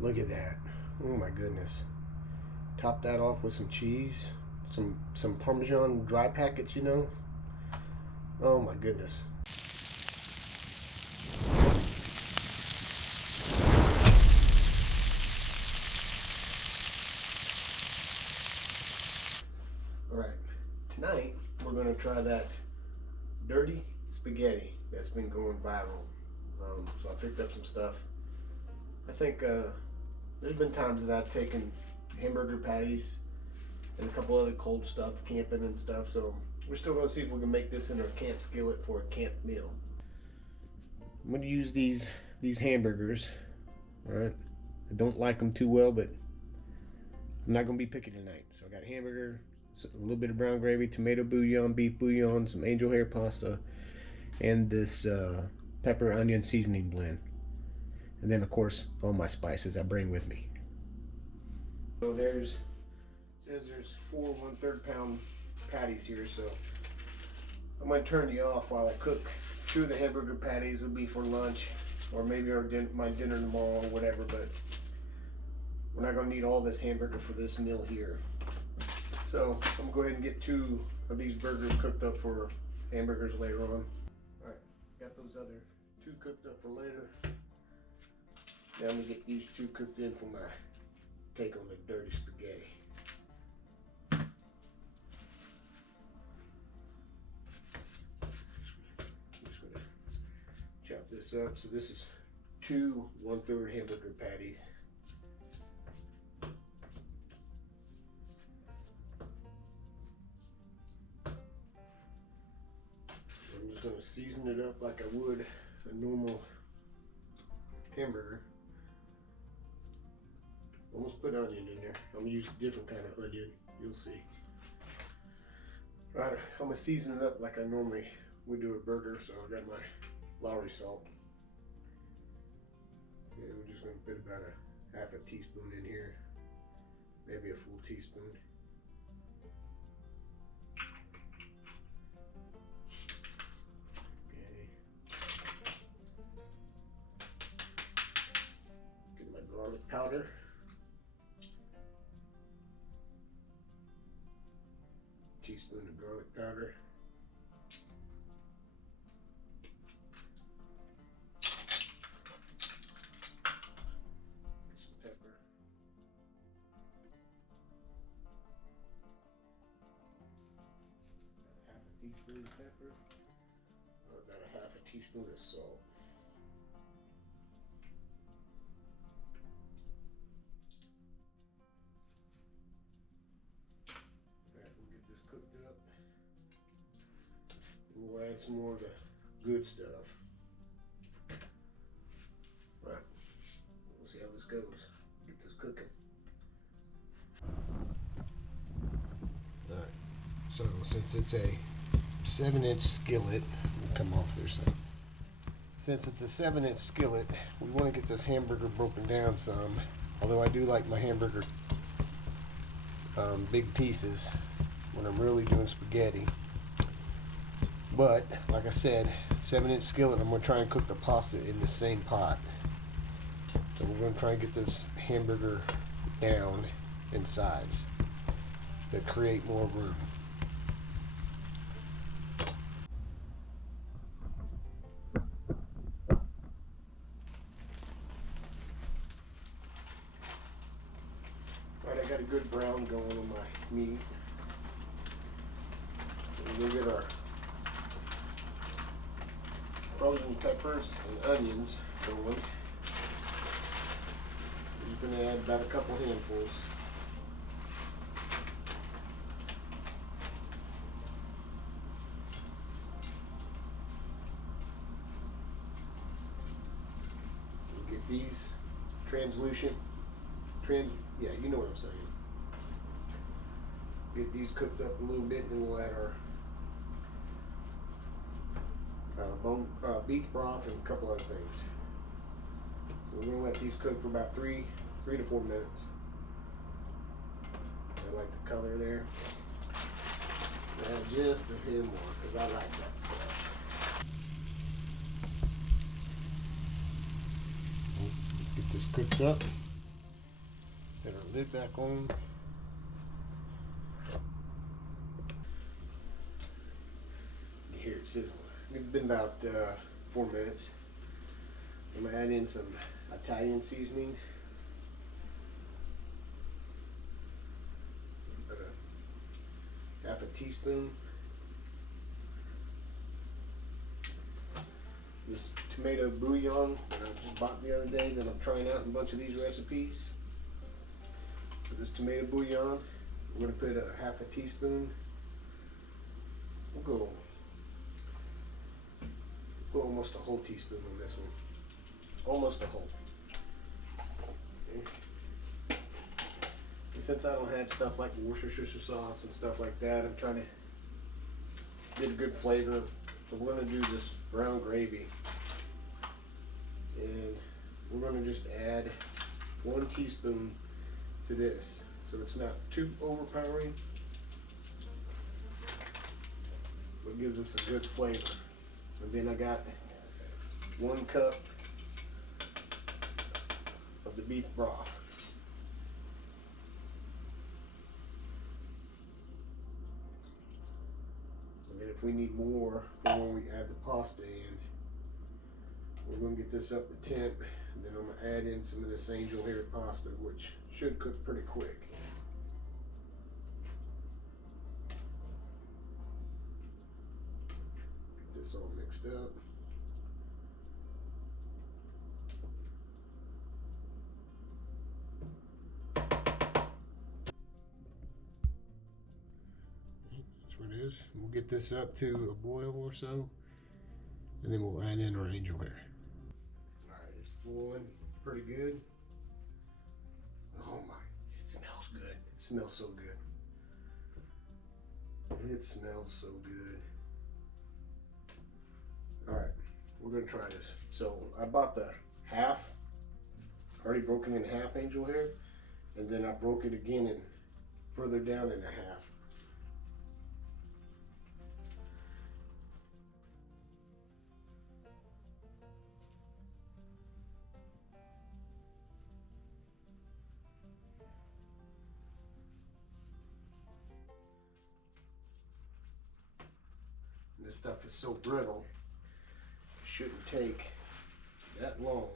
Look at that. Oh my goodness. Top that off with some cheese, some Parmesan dry packets, you know. Oh my goodness. Alright, tonight we're going to try that dirty spaghetti that's been going viral. So I picked up some stuff. I think there's been times that I've taken hamburger patties and a couple other cold stuff, camping and stuff. So we're still going to see if we can make this in our camp skillet for a camp meal. I'm going to use these hamburgers. All right, I don't like them too well, but I'm not going to be picky tonight. So I got a hamburger, a little bit of brown gravy, tomato bouillon, beef bouillon, some angel hair pasta, and this pepper onion seasoning blend. And then of course all my spices I bring with me. So there's 4 1/3 pound patties here, so I'm going to turn you off while I cook 2 of the hamburger patties. Will be for lunch or maybe my dinner tomorrow or whatever, but we're not going to need all this hamburger for this meal here. So I'm going to go ahead and get 2 of these burgers cooked up for hamburgers later on. Alright, got those other 2 cooked up for later. Now I'm going to get these 2 cooked in for my take on the dirty spaghetti. I'm just going to chop this up. So this is 2 1/3 hamburger patties. I'm just going to season it up like I would a normal hamburger. Almost put onion in there. I'm going to use a different kind of onion. You'll see. Alright, I'm going to season it up like I normally would do a burger. So I got my Lowry salt. And we're just going to put about a half a teaspoon in here. Maybe a full teaspoon. Get my garlic powder. Teaspoon of garlic powder. Some pepper. About half a teaspoon of pepper. About a half a teaspoon of salt. We'll add some more of the good stuff. Right. We'll see how this goes. Get this cooking. Alright. So since it's a 7-inch skillet, we'll come off there so. Since it's a 7-inch skillet, we want to get this hamburger broken down some. Although I do like my hamburger big pieces when I'm really doing spaghetti. But, like I said, 7-inch skillet, I'm going to try and cook the pasta in the same pot. So we're going to try and get this hamburger down in sides to create more room. Alright, I got a good brown going on my meat. We'll get our frozen peppers and onions going. We're going to add about a couple handfuls. We'll get these translucent, yeah, you know what I'm saying. Get these cooked up a little bit, and then we'll add our beef broth and a couple other things. So we're going to let these cook for about 3 to 4 minutes. I like the color there. Add just a bit more because I like that stuff. Get this cooked up. lid back on. You hear it sizzling. It's been about 4 minutes. I'm gonna add in some Italian seasoning. About a half a teaspoon. This tomato bouillon that I just bought the other day that I'm trying out in a bunch of these recipes. So this tomato bouillon, we're gonna put a half a teaspoon. We'll go almost a whole teaspoon on this one. Almost a whole. Okay. And since I don't have stuff like Worcestershire sauce and stuff like that, I'm trying to get a good flavor. So we're gonna do this brown gravy. And we're gonna just add 1 teaspoon to this. So it's not too overpowering, but gives us a good flavor. And then I got 1 cup of the beef broth. And then if we need more for when we add the pasta in, we're going to get this up to temp, and then I'm going to add in some of this angel hair pasta, which should cook pretty quick. Get this all mixed up. That's what it is. We'll get this up to a boil or so, and then we'll add in our angel hair. Alright, it's boiling pretty good. Oh my, it smells good. It smells so good. It smells so good. Alright, we're gonna try this. So I bought the half, already broken in half angel hair, and then I broke it again and further down in a half. This stuff is so brittle, it shouldn't take that long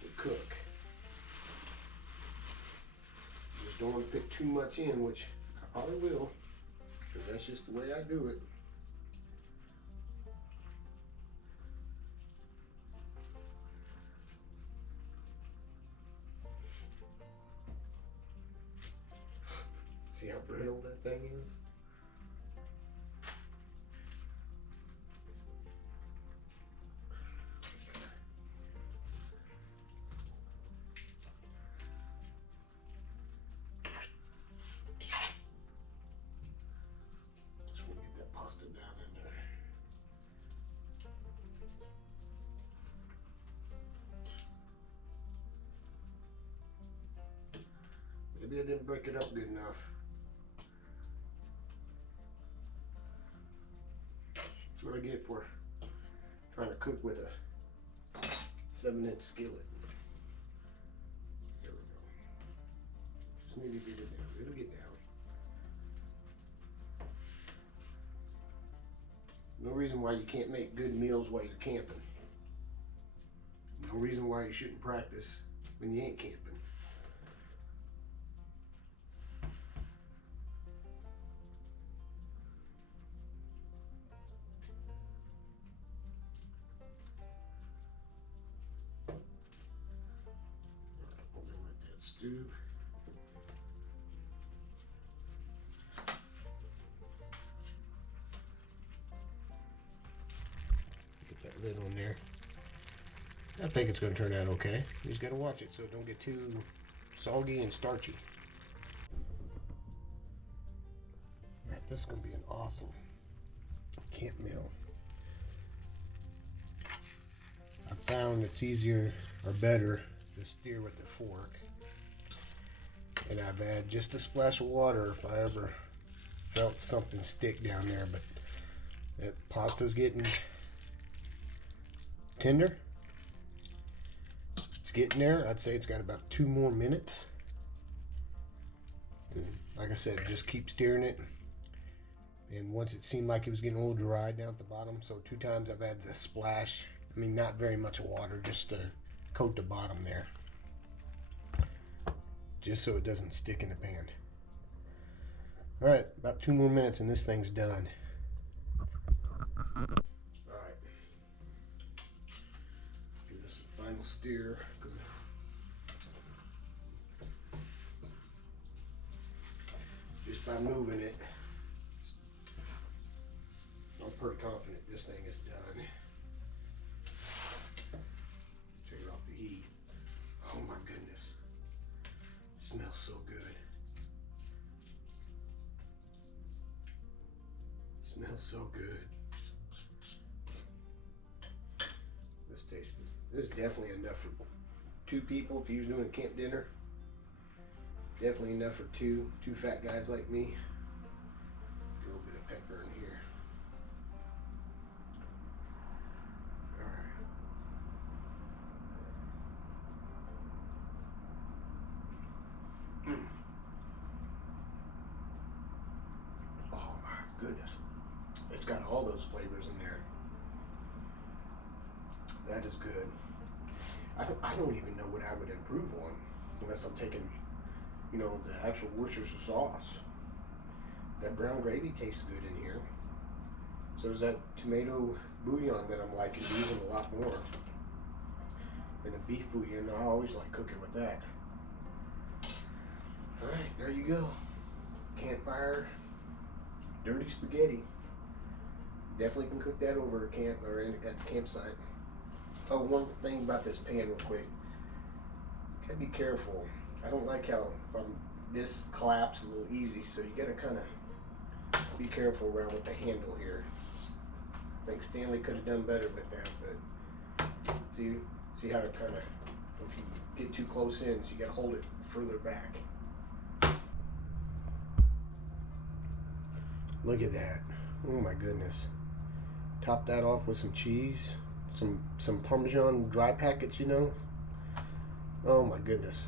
to cook. Just don't want to put too much in, which I probably will, because that's just the way I do it. See how brittle that thing is? Maybe I didn't break it up good enough. That's what I get for trying to cook with a 7-inch skillet. There we go. Just need to get it down. It'll get down. No reason why you can't make good meals while you're camping. No reason why you shouldn't practice when you ain't camping. Stew. Get that lid on there. I think it's going to turn out okay. You just got to watch it so it don't get too soggy and starchy. Alright, this is going to be an awesome camp meal. I found it's easier or better to steer with the fork. And I've added just a splash of water if I ever felt something stick down there, but that pasta's getting tender. It's getting there. I'd say it's got about 2 more minutes. like I said, just keep stirring it. And once it seemed like it was getting a little dry down at the bottom, so 2 times I've had to splash, I mean not very much water, just to coat the bottom there, just so it doesn't stick in the pan. Alright, about 2 more minutes and this thing's done. Alright, give this a final stir. Just by moving it, I'm pretty confident this thing is done. Take it off the heat. Oh my goodness. It smells so good. It smells so good. Let's taste it. This is definitely enough for 2 people if you're doing a camp dinner. Definitely enough for two fat guys like me. A little bit of pepper in here. Oh my goodness. It's got all those flavors in there. That is good. I don't even know what I would improve on unless I'm taking, you know, the actual Worcestershire sauce. That brown gravy tastes good in here. So is that tomato bouillon that I'm liking using a lot more. And the beef bouillon, I always like cooking with that. Alright, there you go. Campfire dirty spaghetti. Definitely can cook that over a camp or at the campsite. Oh, one thing about this pan real quick. Gotta be careful. I don't like how this collapses a little easy, so you gotta kind of be careful around with the handle here. I think Stanley could have done better with that, but see how it kind of, if you get too close in, so you gotta hold it further back. Look at that. Oh my goodness. Top that off with some cheese, some Parmesan dry packets, you know. Oh my goodness.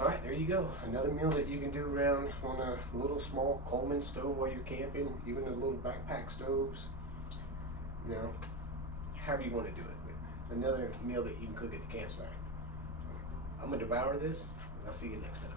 All right, there you go. Another meal that you can do around on a little small Coleman stove while you're camping, even the little backpack stoves. You know, however you want to do it. But another meal that you can cook at the campsite. I'm gonna devour this, and I'll see you next time.